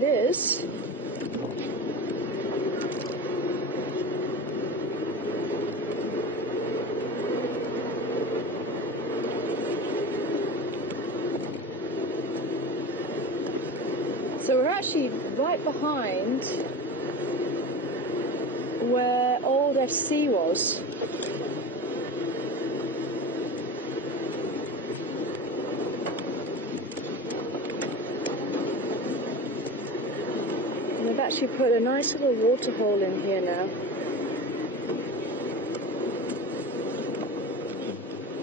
it is. So we're actually right behind where old FC was. And they've actually put a nice little water hole in here now.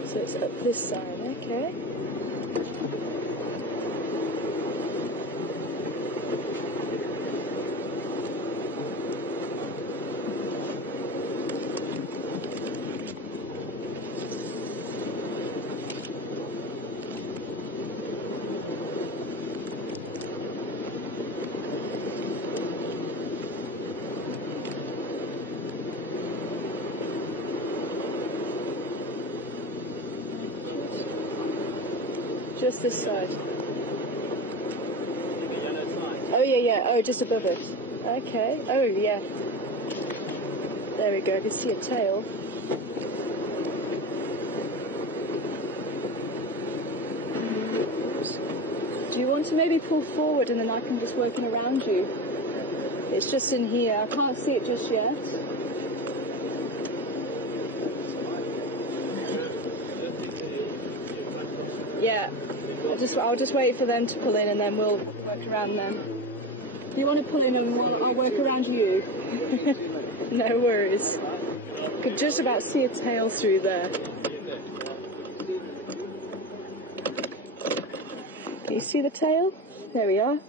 So it's up this side, okay. Just this side. Oh yeah. Oh, just above it. Okay. Oh yeah. There we go. I can see a tail. Do you want to maybe pull forward and then I can just work it around you? It's just in here. I can't see it just yet. Yeah. I'll just wait for them to pull in and then we'll work around them. You want to pull in and I'll work around you? No worries. Could just about see a tail through there. Can you see the tail? There we are.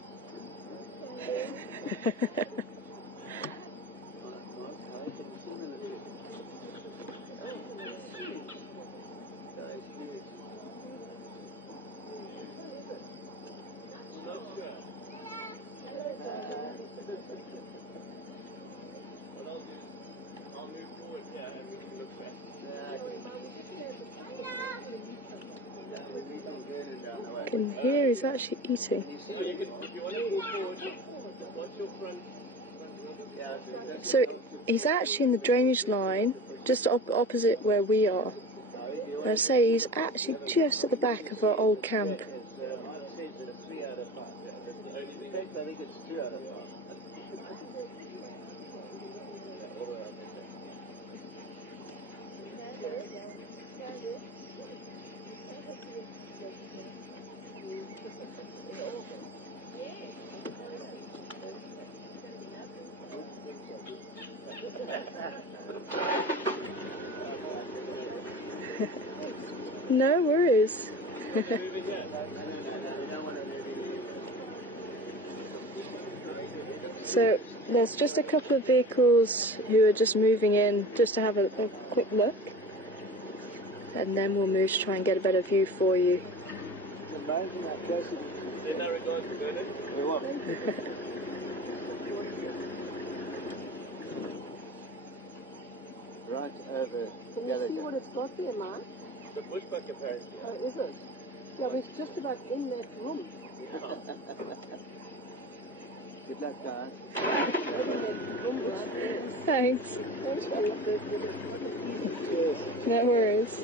I can hear he's actually eating. So he's actually in the drainage line, just opposite where we are. And I say he's actually just at the back of our old camp. No worries. So there's just a couple of vehicles who are just moving in just to have a quick look, and then we'll move to try and get a better view for you. Right over. Can you see what it's got there, man? The bushbuck apparently. Oh, is it? Yeah, we're just about in that room. Good luck, guys. Thanks. No worries.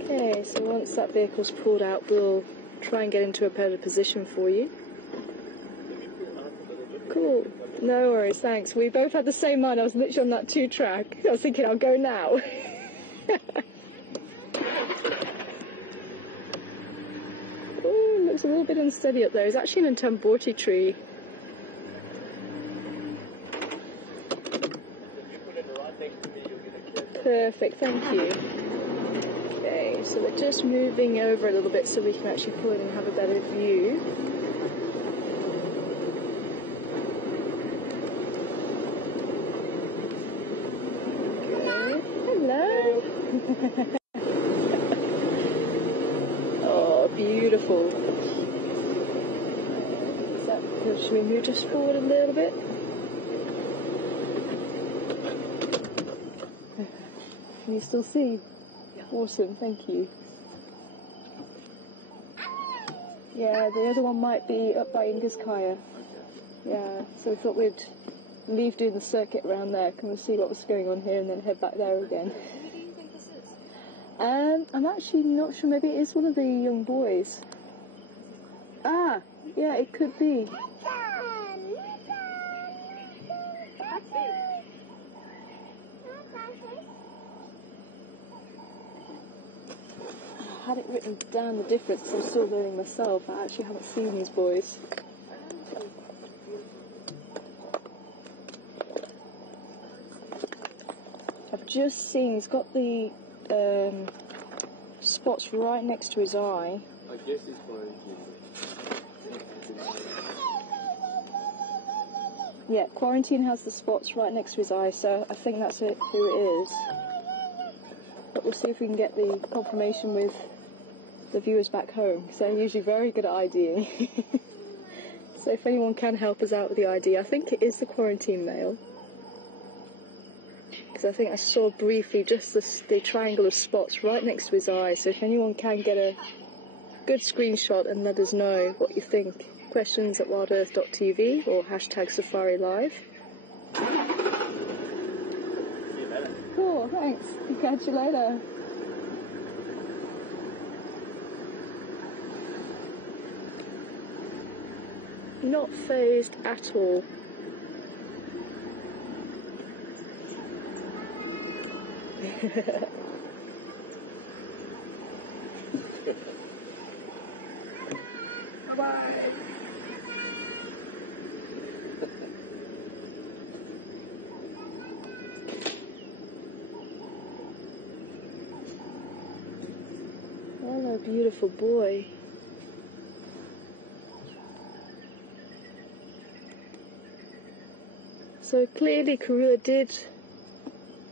Okay, so once that vehicle's pulled out, we'll try and get into a better position for you. Cool. No worries, thanks. We both had the same mind. I was literally on that 2-track. I was thinking, I'll go now. Oh, looks a little bit unsteady up there. It's actually an Tamborti tree. Perfect, thank you. Okay, so we're just moving over a little bit so we can actually pull in and have a better view. Oh, beautiful. Should we move just forward a little bit? Can you still see? Yeah. Awesome, thank you. Yeah, the other one might be up by Ingaskaya. Okay. Yeah, so we thought we'd leave doing the circuit around there, come and see what was going on here, and then head back there again. Who do you think this is? I'm actually not sure. Maybe it is one of the young boys. Ah, yeah, it could be. I had it written down the difference because I'm still learning myself. I actually haven't seen these boys. I've just seen he's got the spots right next to his eye. I guess it's quarantine. Yeah, quarantine has the spots right next to his eye, so I think that's it, who it is. But we'll see if we can get the confirmation with the viewers back home, because they're usually very good at IDing. So if anyone can help us out with the ID, I think it is the quarantine male. Because I think I saw briefly just the triangle of spots right next to his eye, so if anyone can get a good screenshot and let us know what you think. Questions at wildearth.tv or hashtag Safari Live. See you later. Cool, thanks. Catch you later. Not phased at all. Bye. Hello, beautiful boy. So clearly Karula did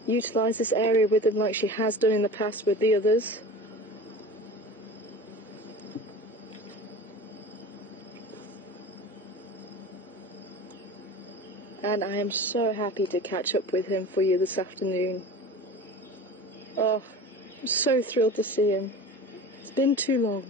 utilise this area with them like she has done in the past with the others. And I am so happy to catch up with him for you this afternoon. Oh, I'm so thrilled to see him. It's been too long.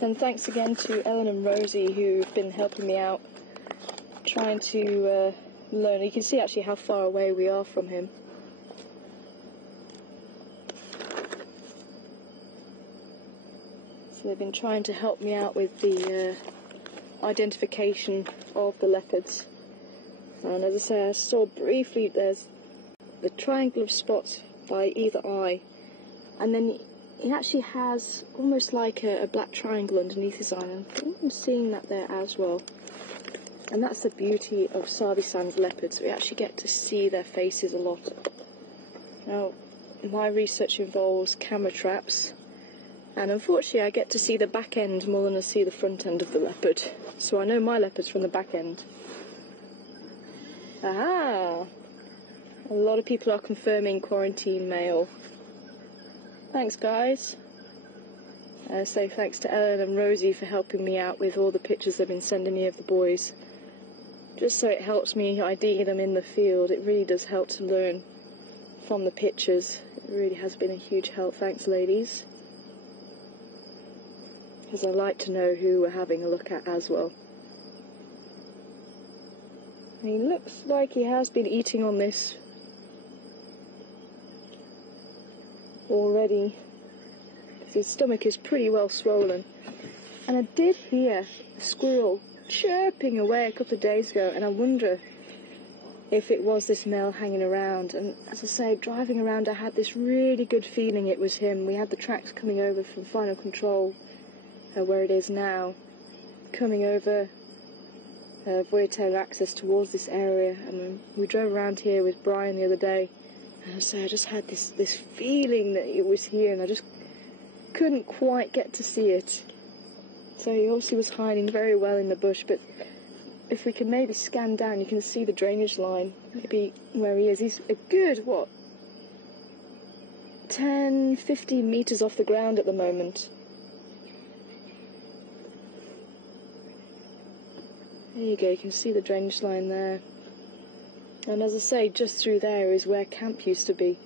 And thanks again to Ellen and Rosie who've been helping me out, trying to learn. You can see actually how far away we are from him. So they've been trying to help me out with the identification of the leopards. And as I say, I saw briefly there's the triangle of spots by either eye, and then he actually has almost like a black triangle underneath his eye, and I think I'm seeing that there as well. And that's the beauty of Savi-San's leopards. We actually get to see their faces a lot. Now, my research involves camera traps, and unfortunately I get to see the back end more than I see the front end of the leopard. So I know my leopards from the back end. Aha! A lot of people are confirming quarantine male. Thanks, guys. So thanks to Ellen and Rosie for helping me out with all the pictures they've been sending me of the boys. Just so it helps me ID them in the field. It really does help to learn from the pictures. It really has been a huge help. Thanks, ladies. Because I like to know who we're having a look at as well. And he looks like he has been eating on this already, because his stomach is pretty well swollen. And I did hear a squirrel chirping away a couple of days ago, and I wonder if it was this male hanging around. And as I say, driving around I had this really good feeling it was him. We had the tracks coming over from Final Control, where it is now, coming over Voyatel access towards this area, and we drove around here with Brian the other day, and so I just had this feeling that it was here, and I just couldn't quite get to see it. So he obviously was hiding very well in the bush, but if we can maybe scan down, you can see the drainage line, maybe where he is. He's a good, 10, 15 metres off the ground at the moment. There you go, you can see the drainage line there. And as I say, just through there is where camp used to be.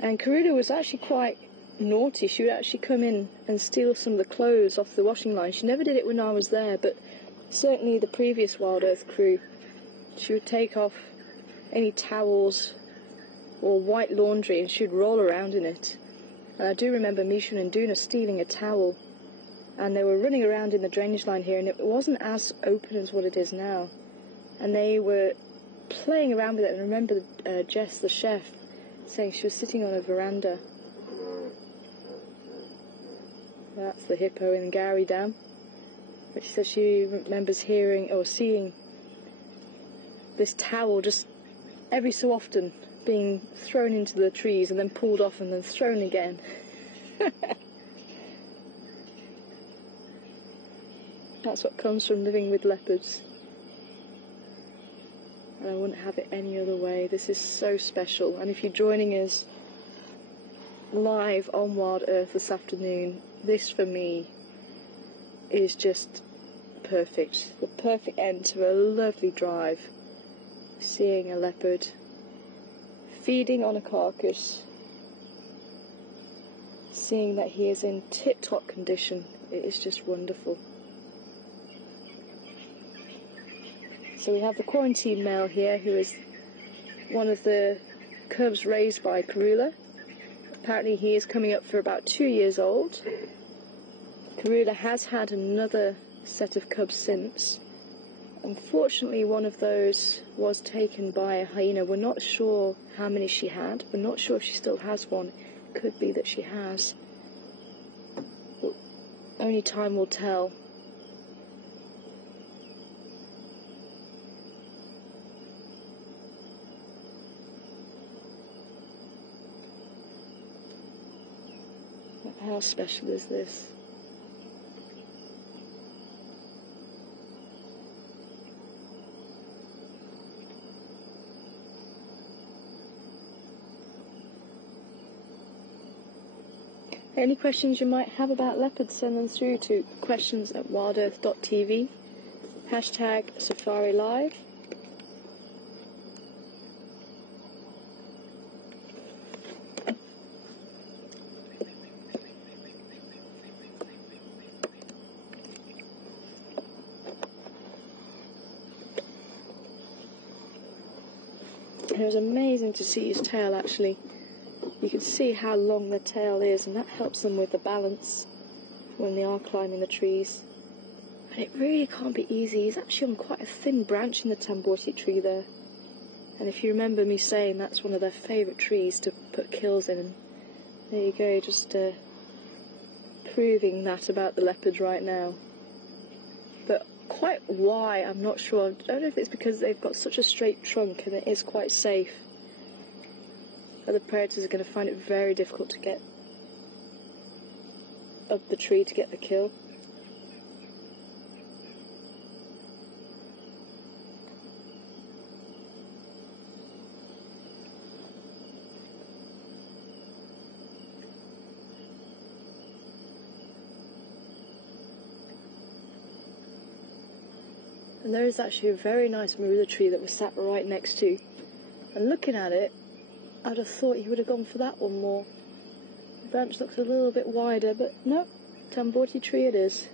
And Karula was actually quite naughty. She would actually come in and steal some of the clothes off the washing line. She never did it when I was there, but certainly the previous WildEarth crew. She would take off any towels or white laundry and she'd roll around in it. And I do remember Misha and Duna stealing a towel, and they were running around in the drainage line here, and it wasn't as open as what it is now. And they were playing around with it, and I remember Jess, the chef, saying she was sitting on a veranda. That's the hippo in Gary Dam. But she says she remembers hearing or seeing this towel just every so often being thrown into the trees and then pulled off and then thrown again. That's what comes from living with leopards. And I wouldn't have it any other way. This is so special. And if you're joining us live on WildEarth this afternoon, this for me is just perfect. The perfect end to a lovely drive. Seeing a leopard feeding on a carcass, seeing that he is in tip-top condition, it is just wonderful. So we have the quarantine male here, who is one of the cubs raised by Karula. Apparently he is coming up for about 2 years old. Karula has had another set of cubs since. Unfortunately, one of those was taken by a hyena. We're not sure how many she had. We're not sure if she still has one. It could be that she has. But only time will tell. How special is this? Any questions you might have about leopards, send them through to questions@wildearth.tv, #SafariLive. It was amazing to see his tail actually. You can see how long the tail is, and that helps them with the balance when they are climbing the trees. And it really can't be easy. He's actually on quite a thin branch in the tamborti tree there. And if you remember me saying that's one of their favourite trees to put kills in. And there you go, just proving that about the leopards right now. But quite why, I'm not sure. I don't know if it's because they've got such a straight trunk and it is quite safe. Other predators are going to find it very difficult to get up the tree to get the kill. And there is actually a very nice marula tree that was sat right next to. And looking at it, I'd have thought he would have gone for that one more. The branch looks a little bit wider, but no, tamborti tree it is.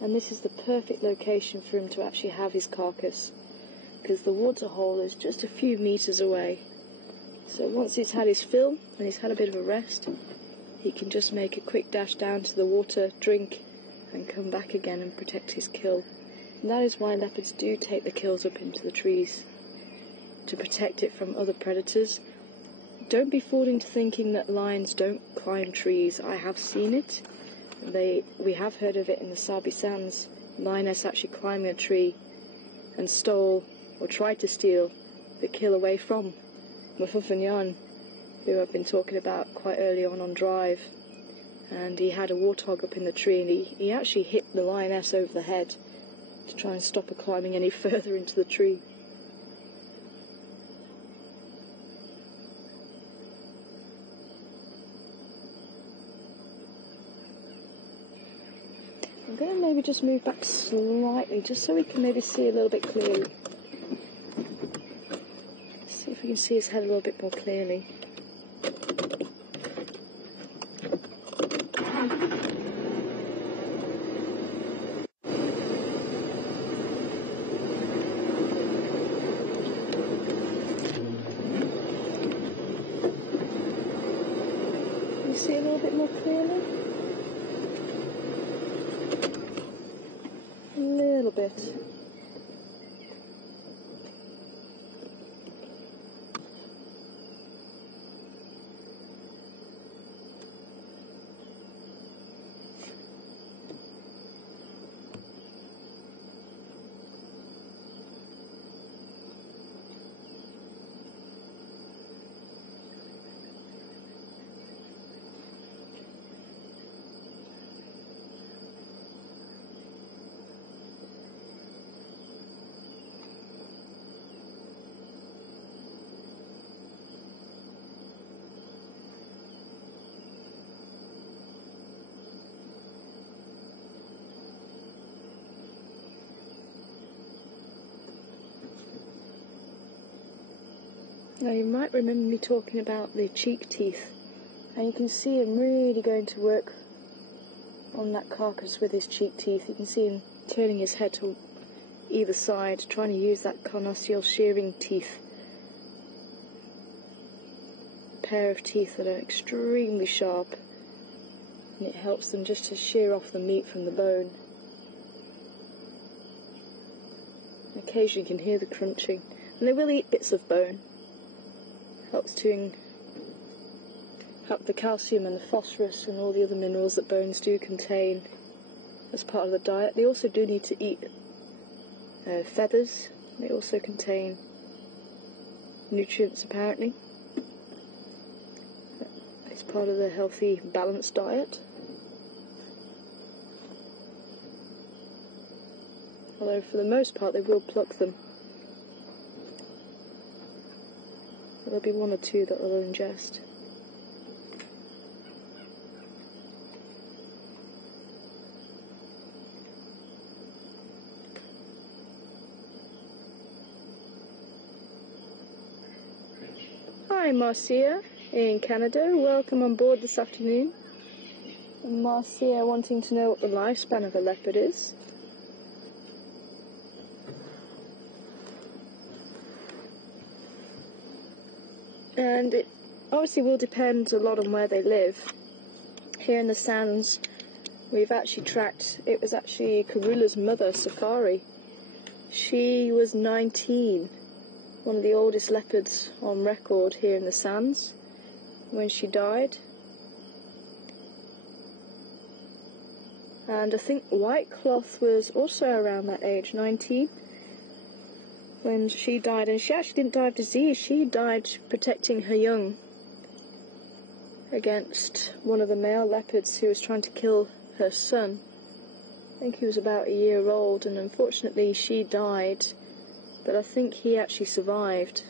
And this is the perfect location for him to actually have his carcass, because the water hole is just a few meters away. So once he's had his fill and he's had a bit of a rest, he can just make a quick dash down to the water, drink, and come back again and protect his kill. And that is why leopards do take the kills up into the trees, to protect it from other predators. Don't be fooled into thinking that lions don't climb trees. I have seen it. We have heard of it in the Sabi Sands. Lioness actually climbing a tree and stole or tried to steal the kill away from Mufufenyan, who I've been talking about quite early on Drive, and he had a warthog up in the tree, and he actually hit the lioness over the head to try and stop her climbing any further into the tree. I'm going to maybe just move back slightly, just so we can maybe see a little bit clearly. See if we can see his head a little bit more clearly. Can you see a little bit more clearly? A little bit. Now you might remember me talking about the cheek teeth, and you can see him really going to work on that carcass with his cheek teeth. You can see him turning his head to either side, trying to use that carnassial shearing teeth. A pair of teeth that are extremely sharp, and it helps them just to shear off the meat from the bone. Occasionally you can hear the crunching, and they will eat bits of bone. Helps to help the calcium and the phosphorus and all the other minerals that bones do contain as part of the diet. They also do need to eat feathers. They also contain nutrients, apparently. It's part of the healthy, balanced diet. Although for the most part they will pluck them. There'll be one or two that they'll ingest. Hi Marcia in Canada, welcome on board this afternoon. And Marcia wanting to know what the lifespan of a leopard is. And it obviously will depend a lot on where they live. Here in the sands, we've actually tracked, it was actually Karula's mother, Safari. She was 19, one of the oldest leopards on record here in the sands, when she died. And I think White Cloth was also around that age, 19. When she died, and she actually didn't die of disease, she died protecting her young against one of the male leopards who was trying to kill her son. I think he was about a year old, and unfortunately she died, but I think he actually survived.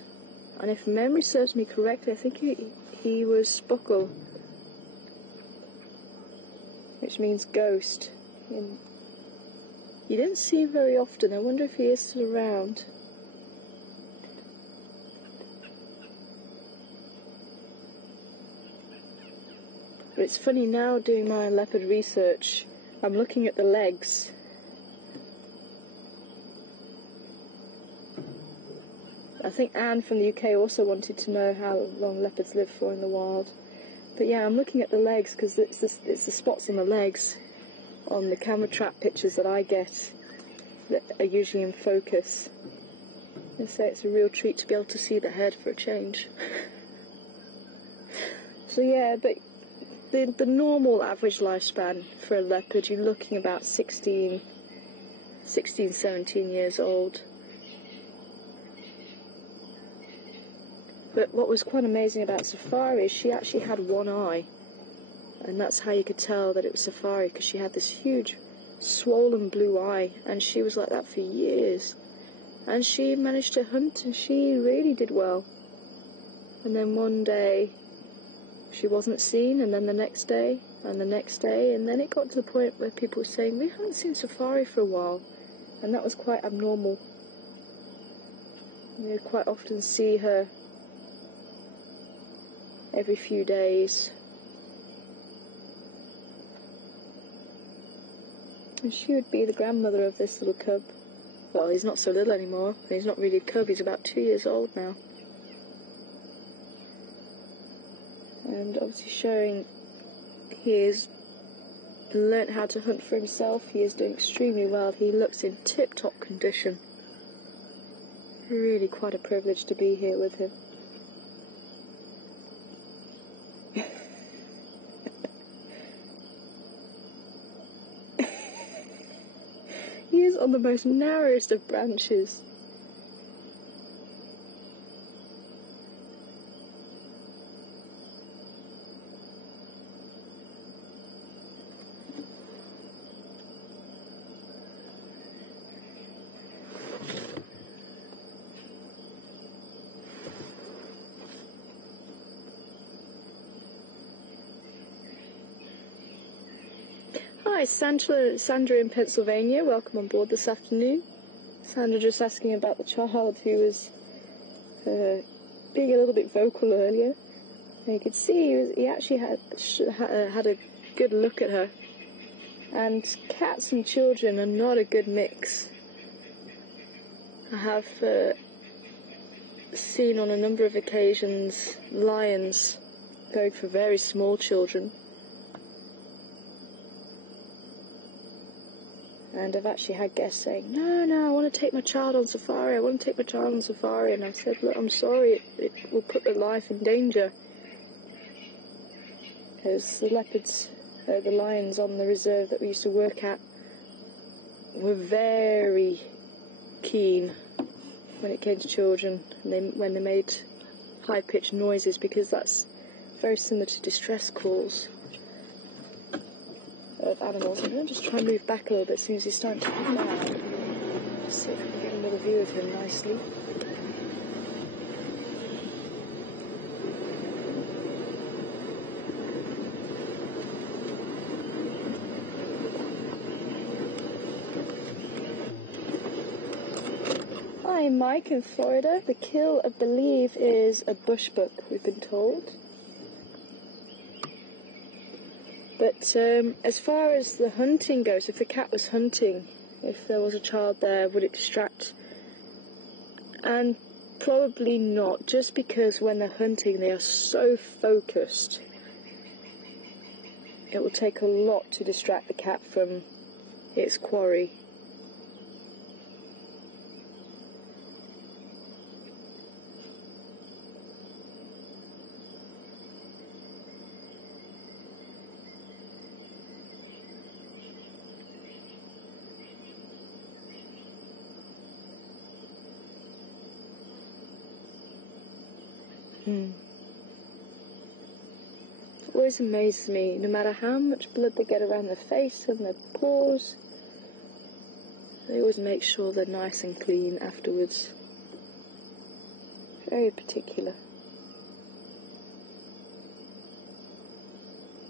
And if memory serves me correctly, I think he was Spuckle, which means ghost. And you didn't see him very often. I wonder if he is still around. But it's funny now doing my leopard research, I'm looking at the legs. I think Anne from the UK also wanted to know how long leopards live for in the wild. But yeah, I'm looking at the legs because it's the spots on the legs on the camera trap pictures that I get that are usually in focus. They say it's a real treat to be able to see the head for a change. So yeah, but the normal average lifespan for a leopard, you're looking about 16, 17 years old. But what was quite amazing about Safari is she actually had one eye. And that's how you could tell that it was Safari, because she had this huge swollen blue eye, and she was like that for years. And she managed to hunt, and she really did well. And then one day she wasn't seen, and then the next day, and the next day, and then it got to the point where people were saying, we haven't seen Safari for a while. And that was quite abnormal. You'd quite often see her every few days. And she would be the grandmother of this little cub. Well, he's not so little anymore. He's not really a cub, he's about 2 years old now. And obviously showing he has learnt how to hunt for himself. He is doing extremely well. He looks in tip-top condition. Really quite a privilege to be here with him. He is on the most narrowest of branches. Hi, Sandra in Pennsylvania. Welcome on board this afternoon. Sandra just asking about the child who was being a little bit vocal earlier. And you could see he actually had a good look at her. And cats and children are not a good mix. I have seen on a number of occasions lions going for very small children. And I've actually had guests saying, no, I want to take my child on safari, And I've said, look, I'm sorry, it will put their life in danger. Because the leopards, the lions on the reserve that we used to work at, were very keen when it came to children, when they made high-pitched noises, because that's very similar to distress calls of animals. I'm going to just try and move back a little bit as soon as he's starting to come down. Just see if we can get another view of him nicely. Hi, Mike in Florida. The kill, I believe, is a bushbuck, we've been told. But as far as the hunting goes, if the cat was hunting, if there was a child there, would it distract? And probably not, just because when they're hunting they are so focused. It will take a lot to distract the cat from its quarry. It always amazes me, no matter how much blood they get around their face and their paws, they always make sure they're nice and clean afterwards. Very particular.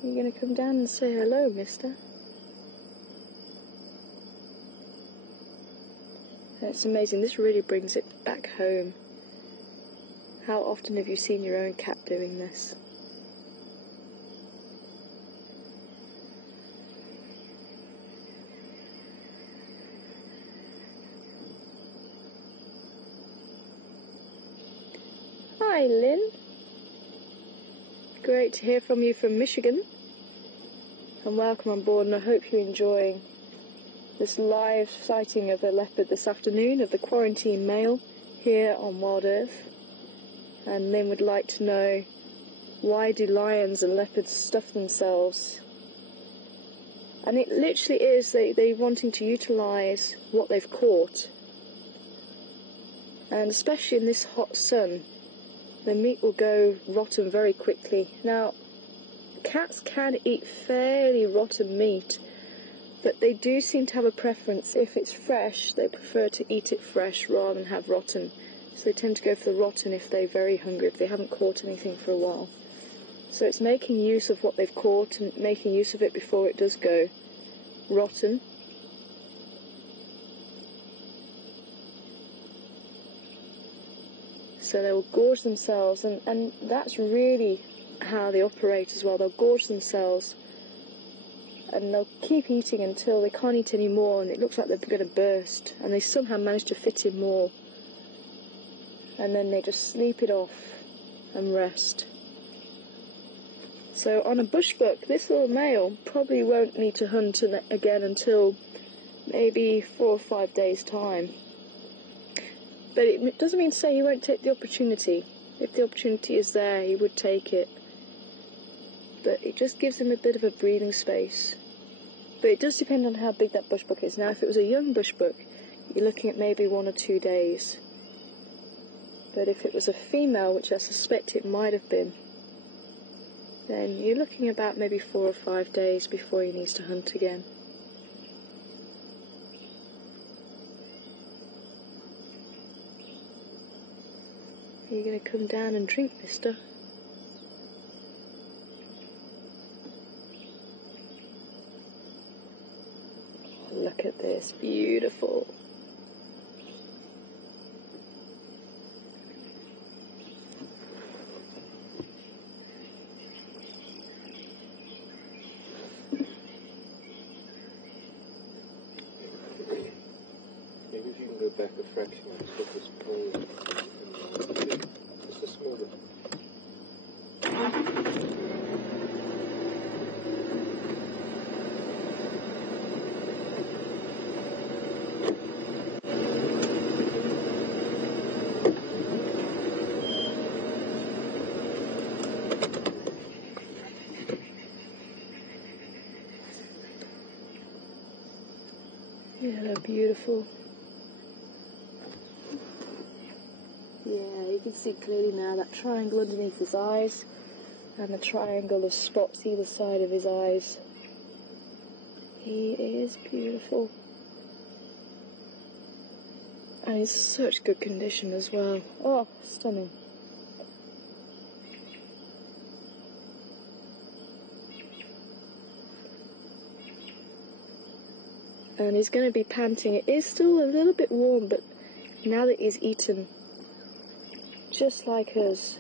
Are you going to come down and say hello, mister? It's amazing, this really brings it back home. How often have you seen your own cat doing this? Hi, Lynn. Great to hear from you from Michigan. And welcome on board, and I hope you're enjoying this live sighting of the leopard this afternoon, of the quarantine male, here on WildEarth. And Lynn would like to know, why do lions and leopards stuff themselves? And it literally is they wanting to utilise what they've caught. And especially in this hot sun, the meat will go rotten very quickly. Now, cats can eat fairly rotten meat, but they do seem to have a preference. If it's fresh, they prefer to eat it fresh rather than have rotten. So they tend to go for the rotten if they're very hungry, if they haven't caught anything for a while. So it's making use of what they've caught and making use of it before it does go rotten. So they will gorge themselves, and that's really how they operate as well. They'll gorge themselves and they'll keep eating until they can't eat any more and it looks like they're going to burst, and they somehow manage to fit in more, and then they just sleep it off and rest. So on a bushbuck, this little male probably won't need to hunt again until maybe 4 or 5 days' time. But it doesn't mean to say he won't take the opportunity. If the opportunity is there, he would take it. But it just gives him a bit of a breathing space. But it does depend on how big that bushbuck is. Now, if it was a young bushbuck, you're looking at maybe 1 or 2 days. But if it was a female, which I suspect it might have been, then you're looking about maybe 4 or 5 days before he needs to hunt again. Are you going to come down and drink, mister? Look at this, beautiful. Maybe if you can go back a fraction and put this pole just a small bit. Yeah, they're beautiful. Yeah, you can see clearly now that triangle underneath his eyes and the triangle of spots either side of his eyes. He is beautiful. And he's such good condition as well. Oh, stunning. And he's going to be panting. It is still a little bit warm, but now that he's eaten, just like us,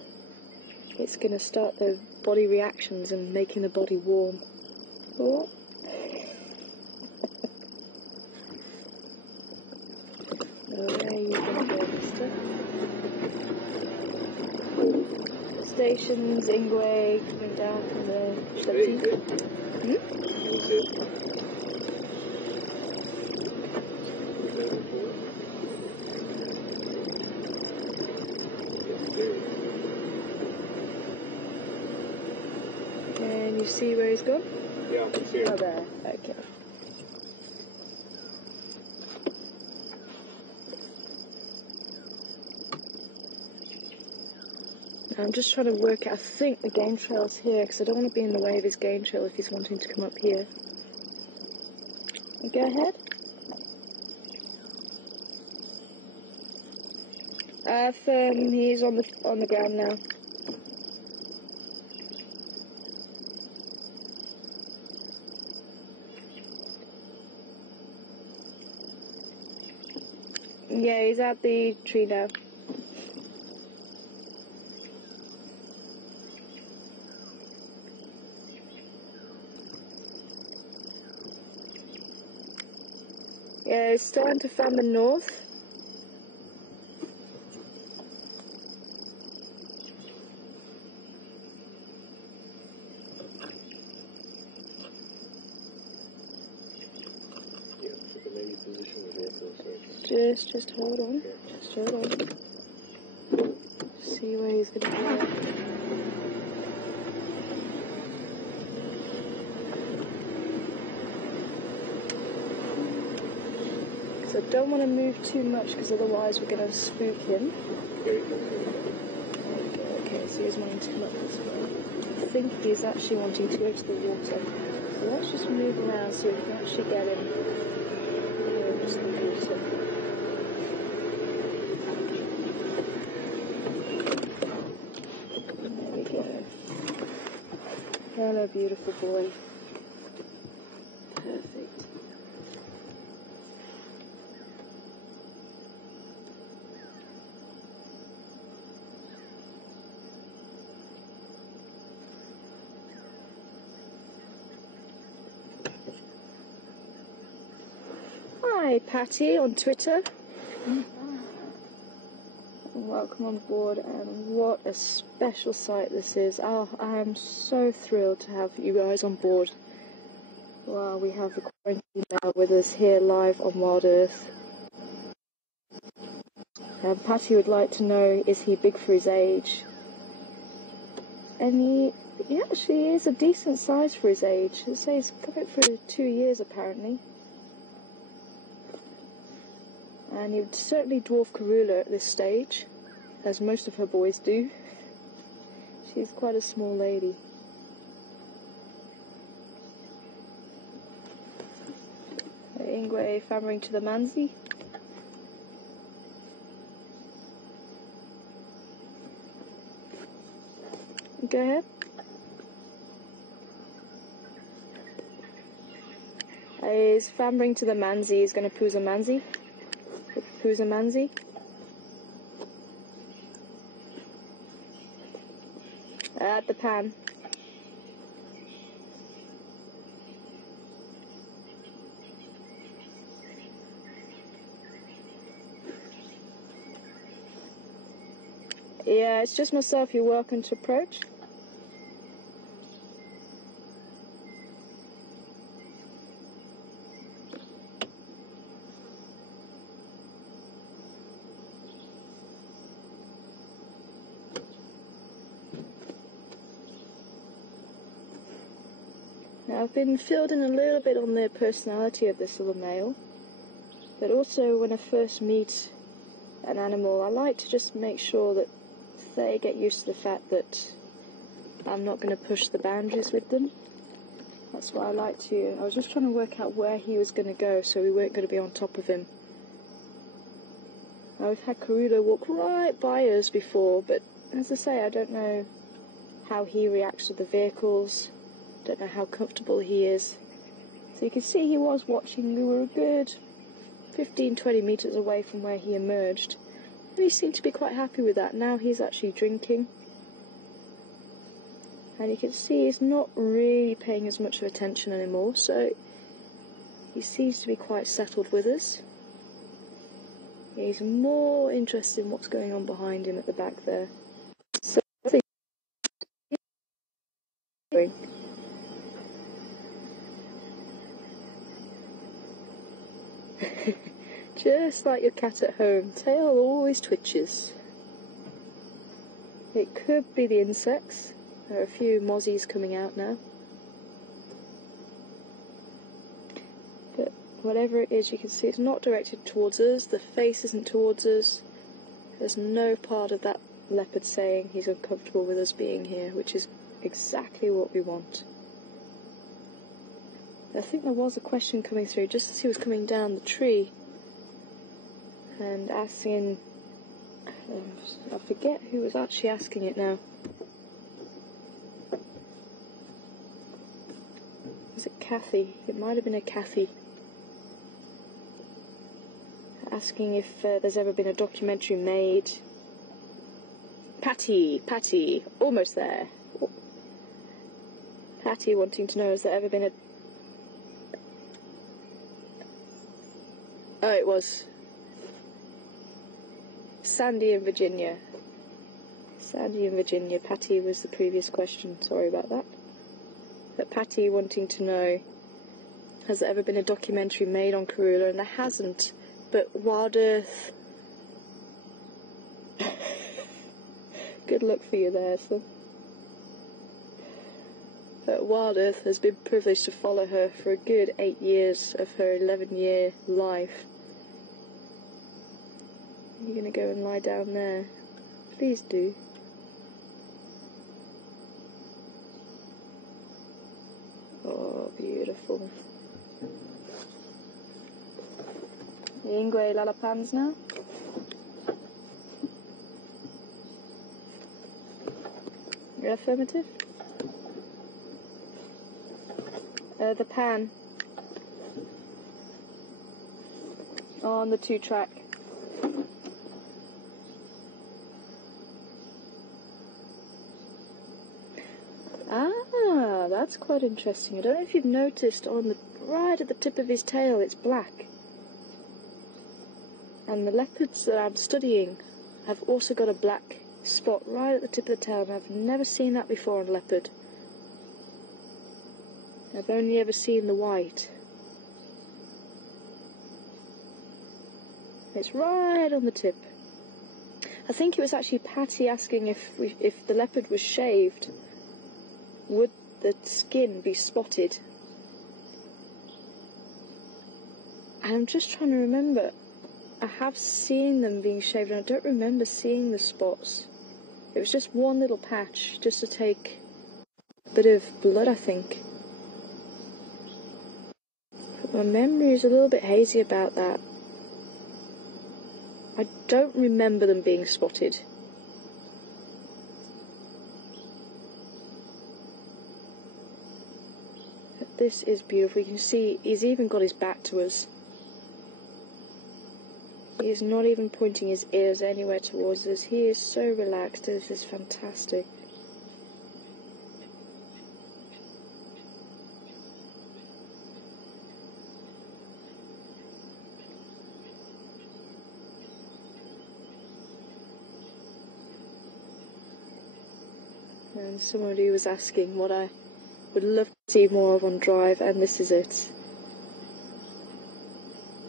it's going to start the body reactions and making the body warm. Oh. Where are you going to go, mister? Stations, Ingwe, coming down from the Shetty. Can you see where he's gone? Yeah, I can see it. Oh, there. Okay. I'm just trying to work out, I think the game trail's here, because I don't want to be in the way of his game trail if he's wanting to come up here. Go ahead. He's on the ground now. Yeah, he's at the tree now. Yeah, it's starting to fan the north. Yeah, so the maybe position was also so Just hold on. Just hold on. See where he's gonna go. So I don't want to move too much because otherwise we're going to spook him. okay. There we go. So he's wanting to come up this way. I think he's actually wanting to go to the water. So let's just move around so we can actually get him. Just the water. There we go. Hello, beautiful boy. Perfect. Hi, Patty on Twitter. Welcome on board, and what a special sight this is. Oh, I am so thrilled to have you guys on board. Wow, we have the quarantine now with us here live on WildEarth. Patty would like to know, is he big for his age? And he actually is a decent size for his age. I'd say he's coming for 2 years apparently. And he would certainly dwarf Karula at this stage, as most of her boys do. She's quite a small lady. Ingwe fammering to the manzi. Go ahead. Is fammering to the manzi is going to pooza manzi. Pooza manzi. At the pan. Yeah, it's just myself. You're welcome to approach. Now, I've been filled in a little bit on the personality of this little male, but also when I first meet an animal, I like to just make sure that they get used to the fact that I'm not going to push the boundaries with them. That's why I like to. I was just trying to work out where he was going to go, so we weren't going to be on top of him. Now, we've had Karula walk right by us before, but as I say, I don't know how he reacts to the vehicles. Don't know how comfortable he is. So you can see he was watching. We were a good 15-20 meters away from where he emerged, and he seemed to be quite happy with that. Now he's actually drinking, and you can see he's not really paying as much of attention anymore, so he seems to be quite settled with us. He's more interested in what's going on behind him at the back there. So I think just like your cat at home, tail always twitches. It could be the insects. There are a few mozzies coming out now. But whatever it is, you can see it's not directed towards us, the face isn't towards us. There's no part of that leopard saying he's uncomfortable with us being here, which is exactly what we want. I think there was a question coming through just as he was coming down the tree and asking, I forget who was actually asking it now. Was it Kathy? It might have been a Kathy. Asking if there's ever been a documentary made. Patty, almost there. Patty wanting to know, has there ever been a... Oh, it was Sandy in Virginia. Sandy in Virginia. Patty was the previous question. Sorry about that. But Patty wanting to know, has there ever been a documentary made on Karula? And there hasn't. But WildEarth... Good luck for you there, son. But WildEarth has been privileged to follow her for a good 8 years of her 11-year life. You're going to go and lie down there. Please do. Beautiful. Ingwe lalapans now. You're affirmative? The pan. On the 2-track. Ah, that's quite interesting. I don't know if you've noticed right at the tip of his tail it's black. And the leopards that I'm studying have also got a black spot right at the tip of the tail, and I've never seen that before on a leopard. I've only ever seen the white. It's right on the tip. I think it was actually Patty asking if the leopard was shaved, would the skin be spotted? I'm just trying to remember. I have seen them being shaved, and I don't remember seeing the spots. It was just one little patch, just to take a bit of blood, I think. But my memory is a little bit hazy about that. I don't remember them being spotted. But this is beautiful. You can see he's even got his back to us. He is not even pointing his ears anywhere towards us. He is so relaxed. This is fantastic. And somebody was asking what I would love to see more of on Drive, and this is it.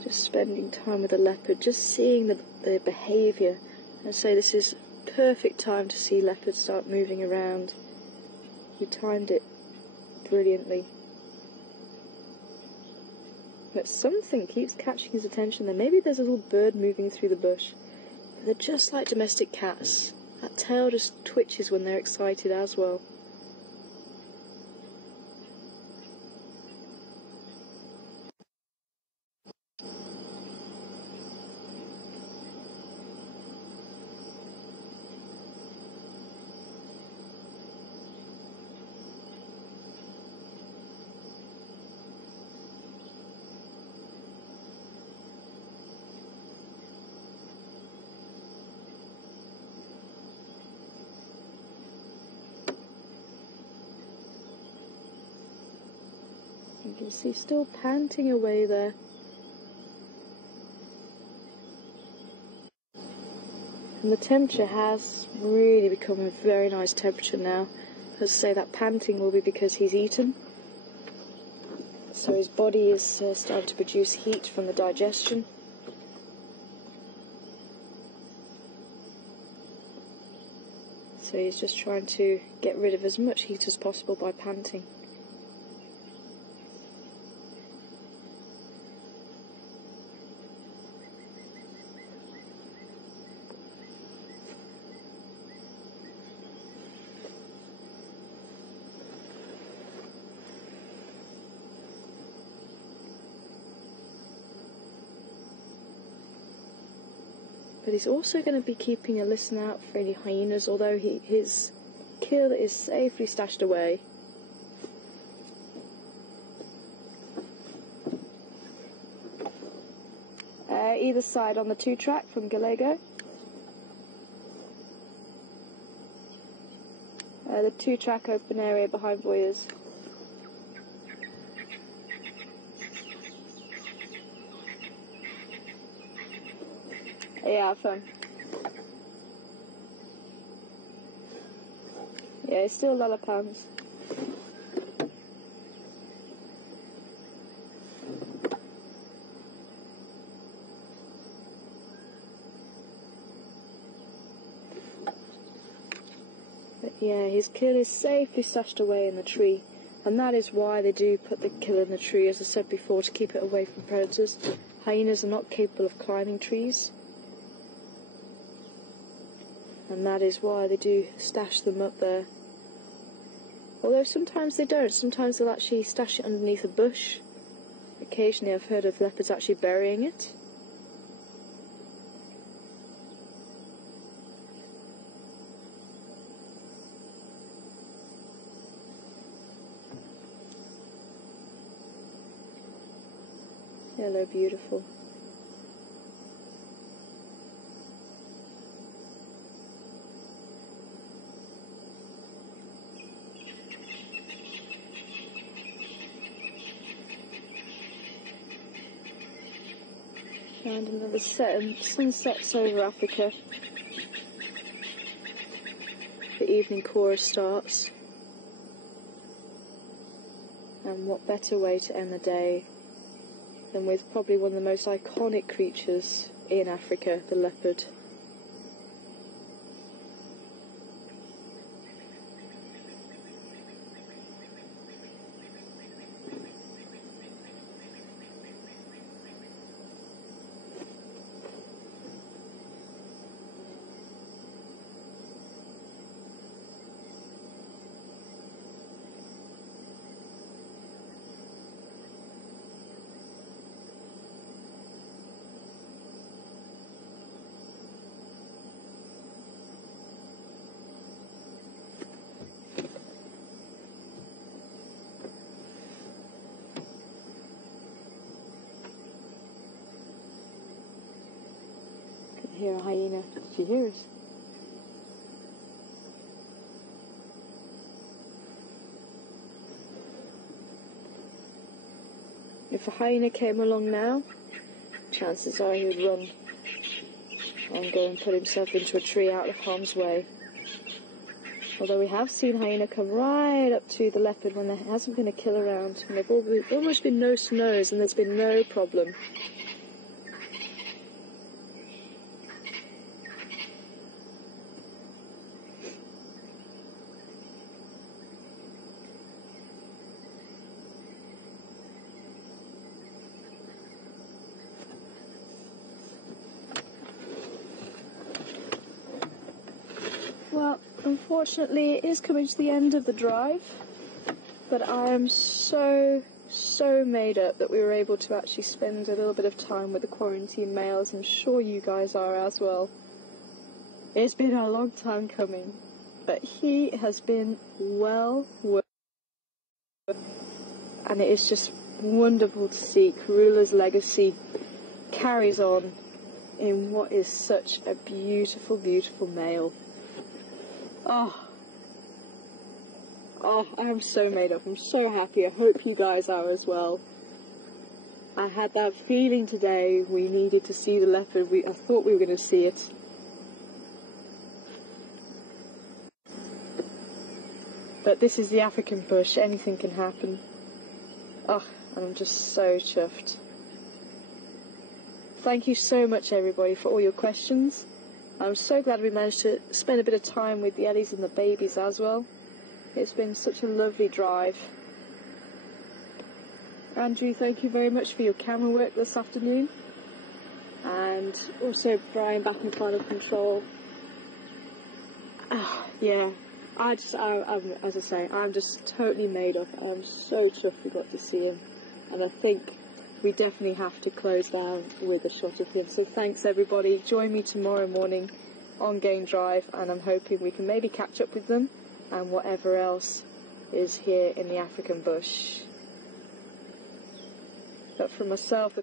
Just spending time with a leopard, just seeing the behaviour. And so this is perfect time to see leopards start moving around. We timed it brilliantly. But something keeps catching his attention there. Maybe there's a little bird moving through the bush. But they're just like domestic cats. That tail just twitches when they're excited as well. You can see still panting away there. And the temperature has really become a very nice temperature now. As I say, that panting will be because he's eaten. So his body is starting to produce heat from the digestion. So he's just trying to get rid of as much heat as possible by panting. But he's also going to be keeping a listen out for any hyenas, although his kill is safely stashed away. Either side on the 2-track from Gallego. The 2-track open area behind Voyeurs. Yeah, fun. Yeah, it's still lalapans. But yeah, his kill is safely stashed away in the tree, and that is why they do put the kill in the tree, as I said before, to keep it away from predators. Hyenas are not capable of climbing trees. And that is why they do stash them up there. Although sometimes they don't, sometimes they'll actually stash it underneath a bush. Occasionally I've heard of leopards actually burying it. Hello, beautiful. And another sun sets over Africa. The evening chorus starts. And what better way to end the day than with probably one of the most iconic creatures in Africa, the leopard. Hear a hyena. She hears. If a hyena came along now, chances are he would run and go and put himself into a tree out of harm's way. Although we have seen hyena come right up to the leopard when there hasn't been a kill around, and there've almost been no snows and there's been no problem. Well, unfortunately it is coming to the end of the drive, but I am so made up that we were able to actually spend a little bit of time with the quarantine males. I'm sure you guys are as well. It's been a long time coming, but he has been well worth it, and it is just wonderful to see Karula's legacy carries on in what is such a beautiful, beautiful male. Oh, I am so made up. I'm so happy. I hope you guys are as well. I had that feeling today we needed to see the leopard. I thought we were going to see it. But this is the African bush. Anything can happen. And I'm just so chuffed. Thank you so much, everybody, for all your questions. I'm so glad we managed to spend a bit of time with the Ellies and the babies as well. It's been such a lovely drive. Andrew, thank you very much for your camera work this afternoon. And also Brian back in final control. Yeah, as I say, I'm just totally made up. I'm so chuffed we got to see him. And I think we definitely have to close down with a shot of him. So thanks everybody. Join me tomorrow morning on Game Drive, and I'm hoping we can maybe catch up with them and whatever else is here in the African bush. But for myself,